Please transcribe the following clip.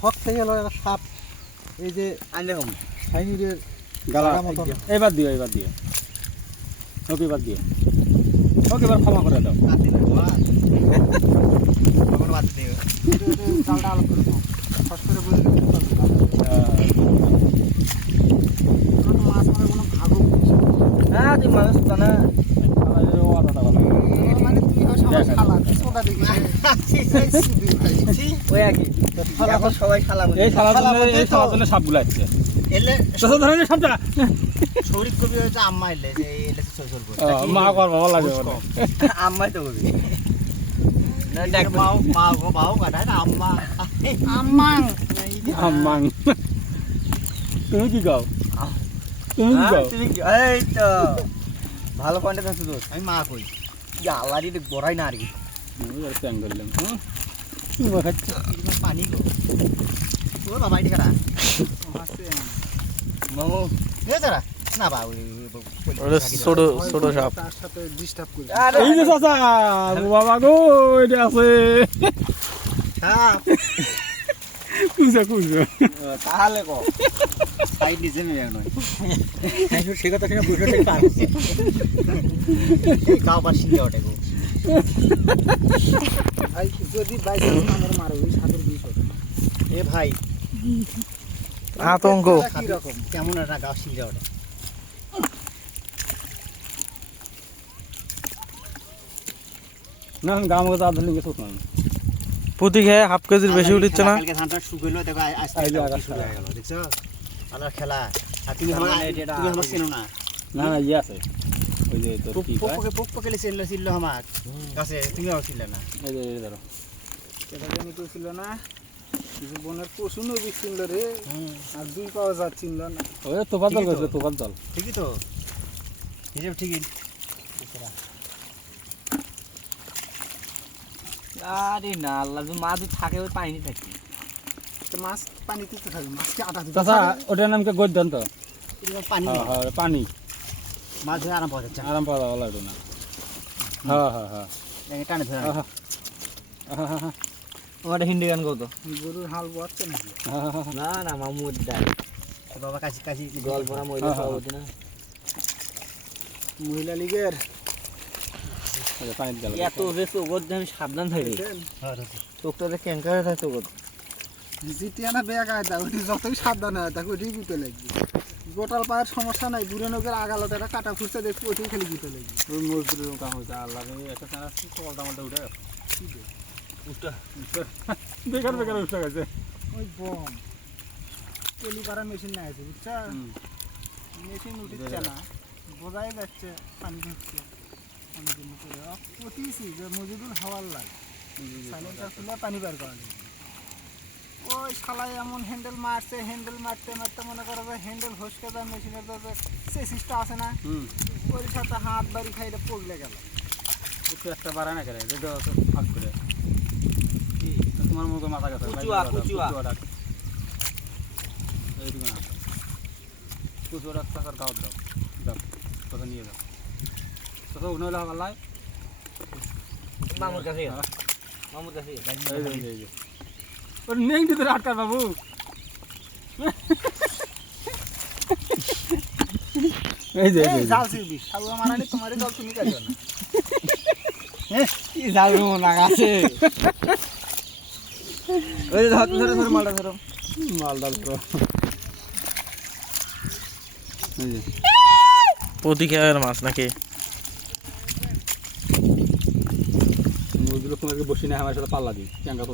শখ থেকে গেল একটা সাপ এই যে আনরকম সাইনিরের গালা মতন এবার দিও ওকে এবার দিও ওকে এবার ক্ষমা করে দাও বাদ দিন কখন বাদ দিও জালটা আলো করে দাও ফস করে বলে দিতে পারবে মাছ মারে কোনো ভাগও বুঝছে না তুই মানুষ তো না মানে তুই সবাই খালা তুই সোদা দেখি ওই একই এখন সবাই খালা বলে এই শালার জন্য সাপগুলো আসছে এলে তো ধরনের সাপটা শরীর কবি হচ্ছে আম্মা এলে যে এলে সরসর করে মা কর বাবা লাগে আম্মাই তো কবি না দেখ বাও বাও কাটা না আম্মা আম্মাং আম্মাং তুমি কি গাও তুমি কি গাও তুমি কি এই তো ভালো কন্টেন্ট আছে তো আমি মা কই ইয়া আল্লাহ রে বড়াই না আর কি প্যাং করলাম পানি গো ও বাবা এটি কাটা আছে মামু এ যারা না বা ওই ছোট ছোট সাপ তার সাথে ডিস্টার্ব করি এই যে চাচা বাবা গো এটা আছে হ্যাঁ কুজা তাহলে কো সাইড নিচে মেয়ে নয় সে কথা শুনে বুঝতে থেকে পার গাও পাশে দিয়ে ওঠে গো ভাই যদি বাইক আমার মারে ওই সাদের বিষয় এ ভাই আতঙ্ক কি রকম কেমন একটা গাও শিখে ওঠে না গাম গো আধুনিক কিছু না প্রতি খেয়ে হাফ কেজির বেশি উঠছে না কালকে ধানটা শুকাইলো দেখো আজকে শুরু হয়ে গেল দেখছো আলার খেলা আর তুমি আমার চেনো না না না ইয়ে আছে ওই যে তোর কি কয় পোক পোকেলে ছিল আমার কাছে তুমিও ছিলে না এই যে ধরো এটা জানি কেউ ছিল না জীবনের পশু নবী চিনল রে আর দুই পাওয়া যাচ্ছিল না ওই তোফাত দল গেছে তোফাত দল ঠিকই তো হিসেব ঠিকই আরে না আল্লাহ মাছ থাকে ওই পানি থাকে তো মাছ পানিতে তো থাকে মাছ কি আটা দিতে চাচা ওটার নাম কি গদ্দান তো পানি হ্যাঁ হ্যাঁ পানি মাছ ধরে আরাম পাওয়া যাচ্ছে আরাম পাওয়া যাওয়া লাগবে না হ্যাঁ হ্যাঁ হ্যাঁ টানে ধরে হ্যাঁ ওটা হিন্দি গান কত গরুর হাল বচ্ছে নাকি না না মামুর ডাল বাবা কাছি কাছি জল ভরা মহিলা সভাপতি না মহিলা লীগের পানি গেল এত যে চোখত আমি সাবধান থাকি চোখটা ক্যাঙ্কারে থাকে চোখত জিটিয়ানা বেয়া গায়ে দাও ওটি যতই সাবধান হয় তাকে ওটি গুতে লাগবে গোটাল পায়ের সমস্যা নাই দূরে নগের আগালতে একটা কাটা ফুসতে দেখবো ওটি খালি গুতে লাগবে ওই মজদুরের কাম হয়েছে আল্লাহ একটা চানা কলটা মালটা উঠে বেকার বেকার উঠে গেছে ওই বম টেলিপাড়া মেশিন না আছে বুঝছা মেশিন উঠিচ্ছে না বোঝাই যাচ্ছে পানি ঢুকছে অনেকদিন করে পটিয়েছি যে মজুদুল হওয়ার লাগে সাইলেন্সার খুলে পানি বার করা লাগে ওই শালায় এমন হ্যান্ডেল মারছে হ্যান্ডেল মারতে মারতে মনে করো যে হ্যান্ডেল হসকে দেয় মেশিনের যে চেসিসটা আছে না ওর সাথে হাত বাড়ি খাইলে পড়লে গেল একটু একটা বাড়ায় না করে যদি ফাঁক করে তোমার মুখে মাথা গেছে কুচুয়া টাকার দাও দাও দাও কথা নিয়ে যাও কথা উঠে হলাই মামুর কাছে মামুর কাছে ওর নেই দিতে আটকার বাবু এই যে জাল ছিড়বি সাগুয়া মারানি তোমারই জল তুমি কাজো না কি যাবো না আছে ওই ধর ধরে ধরে মালটা ধরো মালদা ধরো প্রতি খেয়ে মাছ নাকি মুরগিগুলো তোমাকে বসি না আমার সাথে পাল্লা দিই ক্যাঙ্গা তো